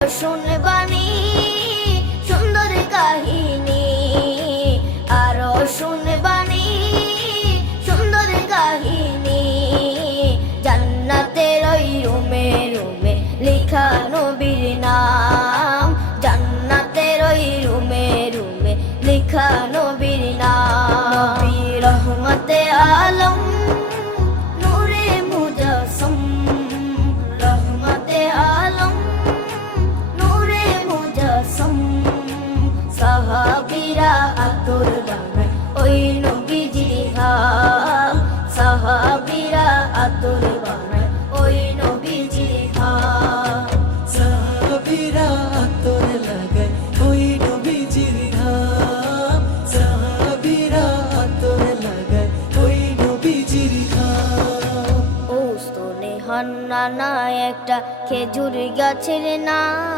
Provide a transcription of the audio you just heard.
শুনবানি সুন্দর কাহিনী, আরো শুনবানি সুন্দর কাহিনী। জান্নাতের ওই রুমে রুমে লেখা নবীর নাম, জান্নাতের ওই রুমে রুমে লেখা নবীর নাম। নবী রহমতে আলম নূরে মুজাসসম, রহমতে আলম নূরে মুজাসসম। সাহাবীরা আতর বানায় ওই নবীজির ঘাম, সাহাবীরা আতর বানায় ওই নবীজির ঘাম। সাহাবীরা আতর লাগায় ওই নবীজির ঘাম, সাহাবীরা আতর লাগায় ওই নবীজির ঘাম। ও স্তনে হান্নানা একটা খেজুর গাছের নাম।